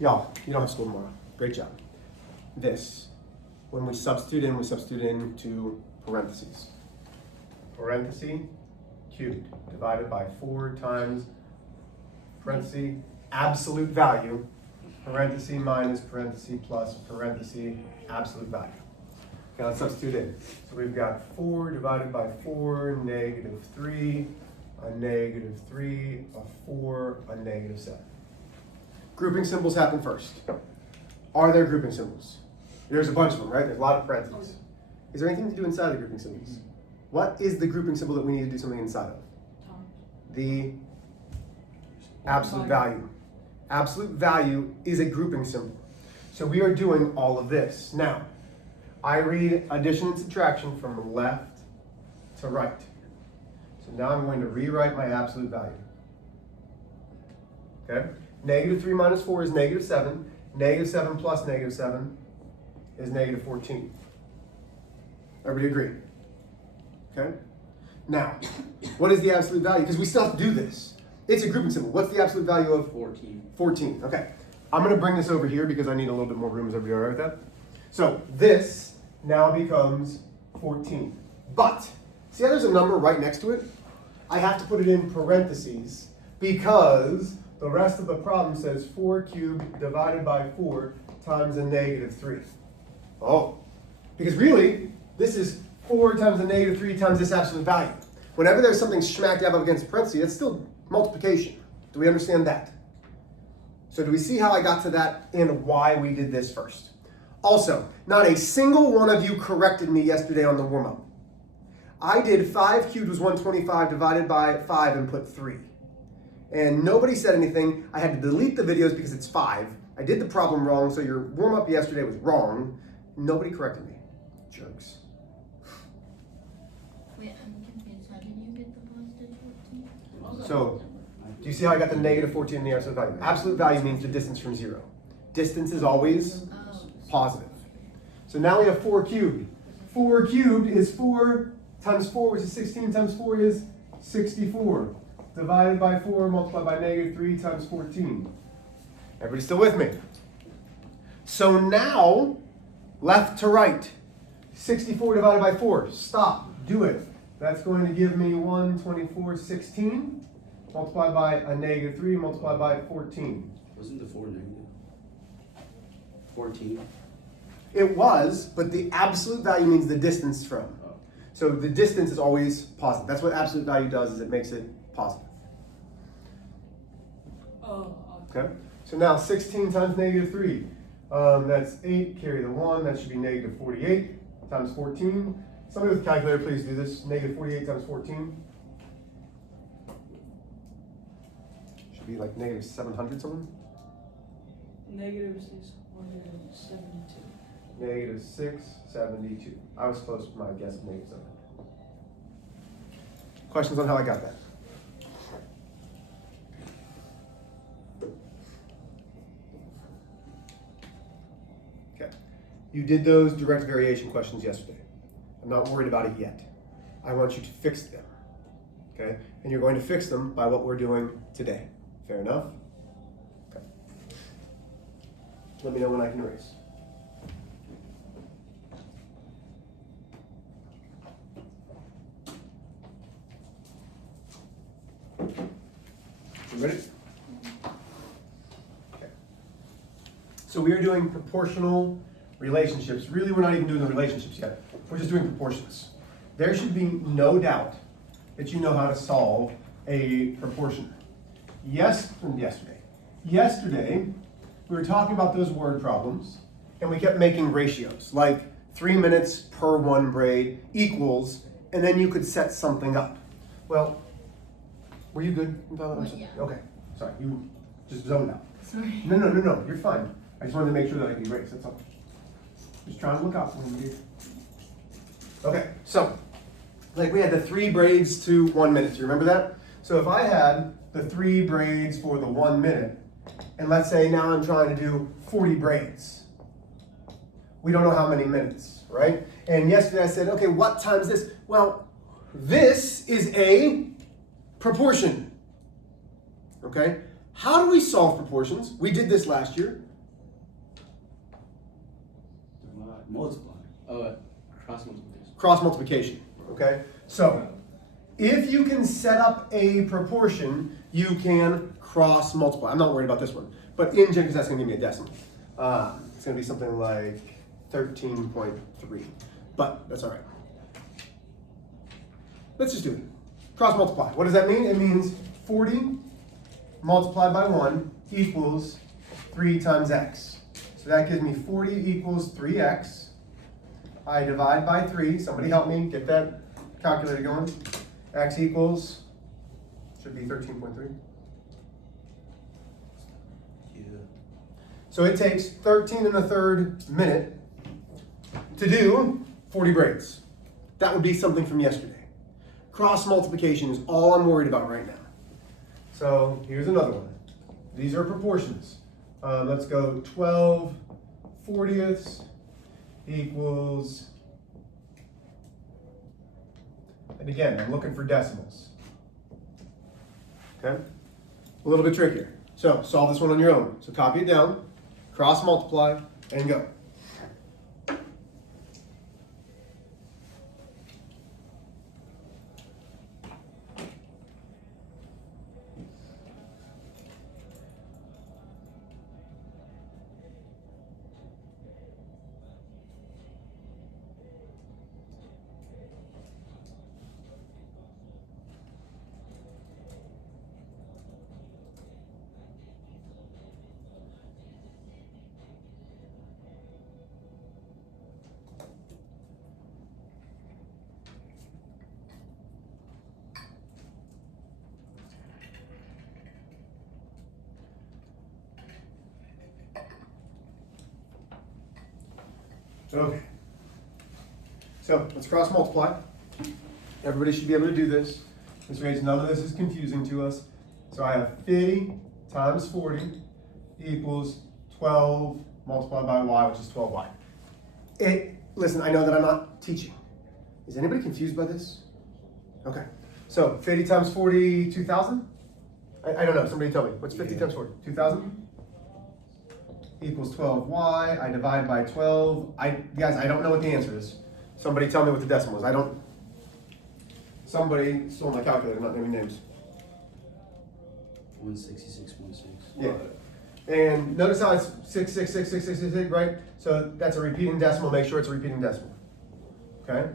Y'all, you don't have school tomorrow. Great job. This, when we substitute into parentheses. Parenthesis cubed divided by 4 times parenthesis absolute value, parenthesis minus parenthesis plus parenthesis absolute value. Okay, let's substitute in. So we've got 4 divided by 4, negative 3, a negative 3, a 4, a negative 7. Grouping symbols happen first. Are there grouping symbols? There's a bunch of them, right? There's a lot of parentheses. Is there anything to do inside the grouping symbols? What is the grouping symbol that we need to do something inside of? The absolute value. Absolute value is a grouping symbol. So we are doing all of this. Now, I read addition and subtraction from left to right. So now I'm going to rewrite my absolute value. Okay? Negative 3 minus 4 is negative 7. Negative 7 plus negative 7 is negative 14. Everybody agree? Okay? Now, what is the absolute value? Because we still have to do this. It's a grouping symbol. What's the absolute value of? 14. 14. Okay. I'm going to bring this over here because I need a little bit more room. Is everybody all right with that? So this now becomes 14. But, see how there's a number right next to it? I have to put it in parentheses because the rest of the problem says 4 cubed divided by 4 times a negative 3. Oh, because really, this is 4 times a negative 3 times this absolute value. Whenever there's something smack dab up against parentheses, it's still multiplication. Do we understand that? So do we see how I got to that and why we did this first? Also, not a single one of you corrected me yesterday on the warm-up. I did 5 cubed was 125 divided by 5 and put 3. And nobody said anything. I had to delete the videos because it's 5. I did the problem wrong, so your warm-up yesterday was wrong. Nobody corrected me. Jerks. Wait, I'm confused. How did you get the positive 14? So, do you see how I got the negative 14 in the absolute value? Absolute value means the distance from 0. Distance is always positive. So now we have 4 cubed. 4 cubed is 4 times 4, which is 16 times 4 is 64. Divided by 4 multiplied by negative 3 times 14. Everybody still with me? So now, left to right. 64 divided by 4. Stop. Do it. That's going to give me 124, 16. Multiplied by a negative 3 multiplied by 14. Wasn't the 4 negative? 14? It was, but the absolute value means the distance from. Oh. So the distance is always positive. That's what absolute value does, is it makes it positive. Oh, Okay? So now 16 times negative 3. That's 8, carry the 1. That should be negative 48 times 14. Somebody with a calculator, please do this. Negative 48 times 14. Should be like negative 700 something. Negative 672. Negative 672. I was close to my guess of negative 700. Questions on how I got that? Okay. You did those direct variation questions yesterday. I'm not worried about it yet. I want you to fix them. Okay? And you're going to fix them by what we're doing today. Fair enough? Okay. Let me know when I can erase. You ready? Okay. So we are doing proportional relationships. Really, we're not even doing the relationships yet. We're just doing proportions. There should be no doubt that you know how to solve a proportion. Yesterday, we were talking about those word problems, and we kept making ratios, like 3 minutes per 1 braid equals, and then you could set something up. Well, were you good? Yeah. Okay, sorry, you just zoned out. sorry. No, you're fine. I just wanted to make sure that I could erase, that's all. Just trying to look out for you. Okay, so, like we had the 3 braids to 1 minute, do you remember that? So if I had the 3 braids for the 1 minute, and let's say now I'm trying to do 40 braids. We don't know how many minutes, right? And yesterday I said, okay, what times this? Well, this is a proportion, okay? How do we solve proportions? We did this last year. Multiply. Oh, cross multiplication. Cross multiplication, okay? So, if you can set up a proportion, you can cross multiply. I'm not worried about this one, but in general, because that's gonna give me a decimal. It's gonna be something like 13.3, but that's all right. Let's just do it. Cross multiply. What does that mean? It means 40 multiplied by 1 equals 3 times x. So that gives me 40 equals 3x. I divide by 3. Somebody help me get that calculator going. X equals, should be 13.3. Yeah. So it takes 13 1/3 minute to do 40 braids. That would be something from yesterday. Cross multiplication is all I'm worried about right now. So here's another one. These are proportions. Let's go 12/40 equals, and again, I'm looking for decimals. Okay? A little bit trickier. So solve this one on your own. So copy it down, cross multiply, and go. Okay. So let's cross multiply. Everybody should be able to do this. This means none of this is confusing to us. So I have 50 times 40 equals 12 multiplied by y, which is 12y. Listen, I know that I'm not teaching. Is anybody confused by this? Okay. So 50 times 40, 2,000? I don't know. Somebody tell me. What's 50 times 40? 2,000? Equals 12y. I divide by 12. Guys, I don't know what the answer is. Somebody tell me what the decimal is. Somebody stole my calculator, not naming names. 166.6. Yeah. And notice how it's 6666666, right? So that's a repeating decimal. Make sure it's a repeating decimal. Okay?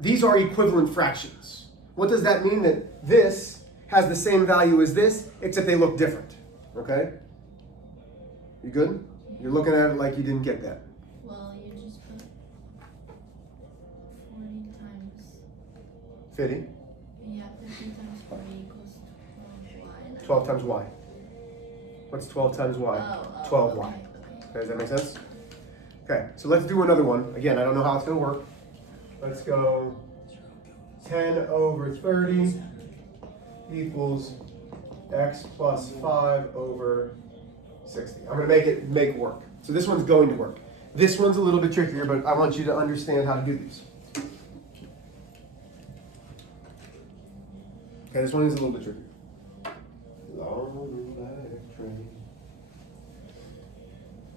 These are equivalent fractions. What does that mean? That this has the same value as this, except they look different. Okay? You good? You're looking at it like you didn't get that. Well, you just put 40 times, 50. yeah, 50 times 40 equals 12y. 12 times y. What's 12 times y? Oh, 12y. okay. Okay, does that make sense? Okay, so let's do another one. Again, I don't know how it's going to work. Let's go 10 over 30 equals x plus 5 over 60. I'm going to make work. So this one's going to work. This one's a little bit trickier, but I want you to understand how to do these. Okay, this one is a little bit trickier. Long black train.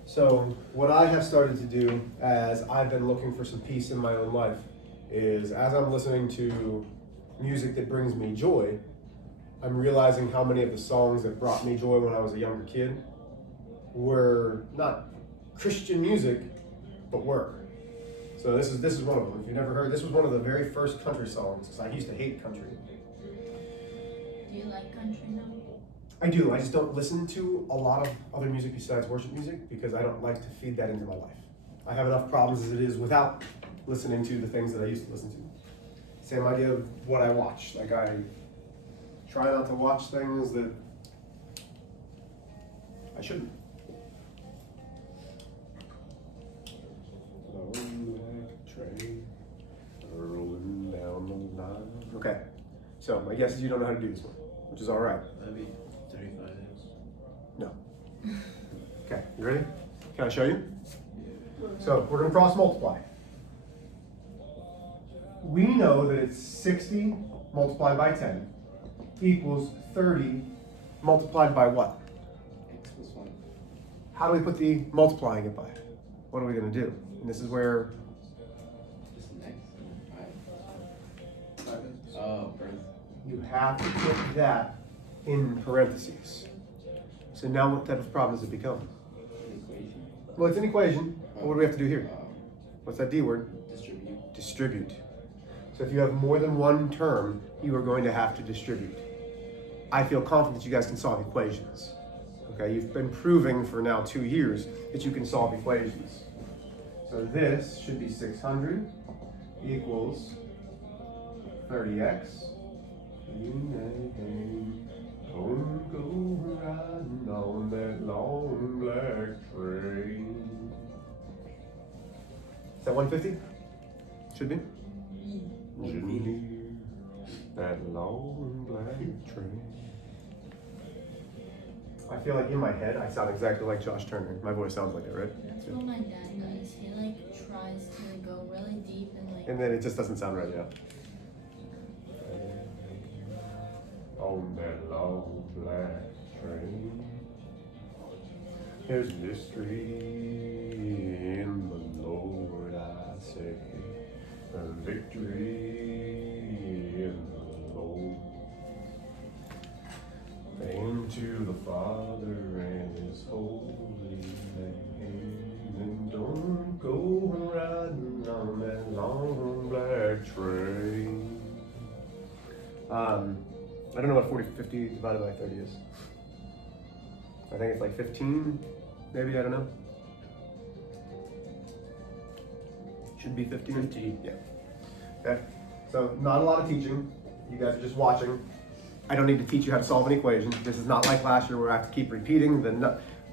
So what I have started to do as I've been looking for some peace in my own life is as I'm listening to music that brings me joy, I'm realizing how many of the songs that brought me joy when I was a younger kid were not Christian music, but were. So this is one of them. If you've never heard, this was one of the very first country songs, because I used to hate country. Do you like country now? I do. I just don't listen to a lot of other music besides worship music because I don't like to feed that into my life. I have enough problems as it is without listening to the things that I used to listen to. Same idea of what I watch. Like I try not to watch things that I shouldn't. Okay, so my guess is you don't know how to do this one, which is all right. That'd be 35 x. No. Okay, you ready? Can I show you? So we're going to cross multiply. We know that it's 60 multiplied by 10 equals 30 multiplied by what? X plus 1. How do we put the multiplying it by? what are we gonna do? And this is where, This is next. Five. Oh, birth. you have to put that in parentheses. So now what type of problem does it become? An equation. Well, it's an equation, but what do we have to do here? What's that D word? Distribute. Distribute. So if you have more than one term, you are going to have to distribute. I feel confident that you guys can solve equations. Okay, you've been proving for now 2 years that you can solve equations. So this should be 600 equals 30x. Don't go riding on that long black train. Is that 150? Should be. That long black train. I feel like in my head I sound exactly like Josh Turner. My voice sounds like it, right? That's what my dad does. He like tries to go really deep and like. And then it just doesn't sound right, yeah. On that long black train, there's mystery in the Lord, I say, and victory in the Lord. Fame to the Father and His holy name, and don't go riding on that long black train. I don't know what 50 divided by 30 is. I think it's like 15, maybe, I don't know. Should be 15. 15. Yeah. Okay, so not a lot of teaching. You guys are just watching. I don't need to teach you how to solve an equation. This is not like last year where I have to keep repeating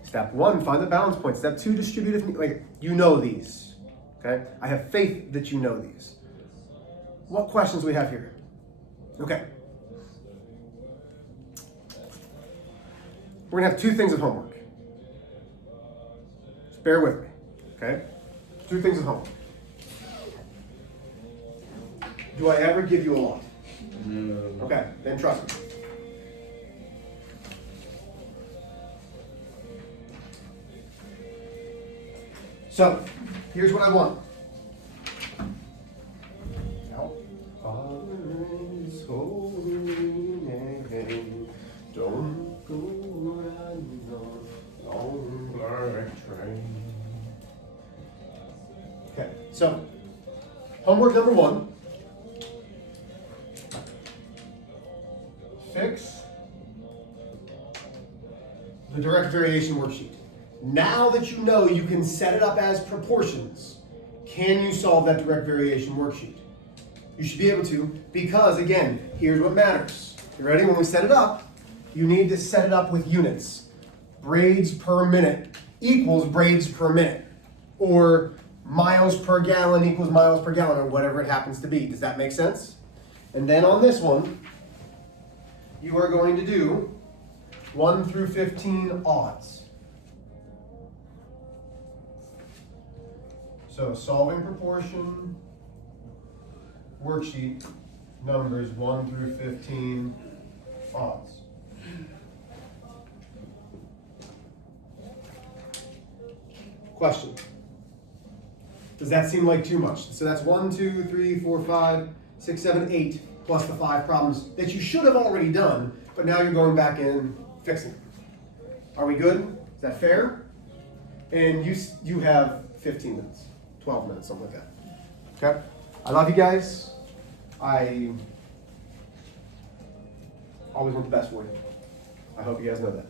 step 1, find the balance point. Step 2, distribute it. Like, you know these, okay? I have faith that you know these. What questions do we have here? Okay. We're gonna have 2 things of homework. Just bear with me, okay? 2 things of homework. Do I ever give you a lot? No. Okay, then trust me. So, here's what I want. Now, Father in His holy name, don't go riding on a long black train. Okay, so homework number 1. Fix the direct variation worksheet. Now that you know you can set it up as proportions, can you solve that direct variation worksheet? You should be able to, because again, here's what matters. You ready? When we set it up, you need to set it up with units. Braids per minute equals braids per minute. Or miles per gallon equals miles per gallon, or whatever it happens to be. Does that make sense? And then on this one, you are going to do 1 through 15 odds. So solving proportion worksheet numbers 1 through 15 odds. Question. Does that seem like too much? So that's 1, 2, 3, 4, 5, 6, 7, 8, plus the 5 problems that you should have already done, but now you're going back in fixing them. Are we good? Is that fair? And you have 15 minutes, 12 minutes, something like that. Okay? I love you guys. I always want the best for you. I hope you guys know that.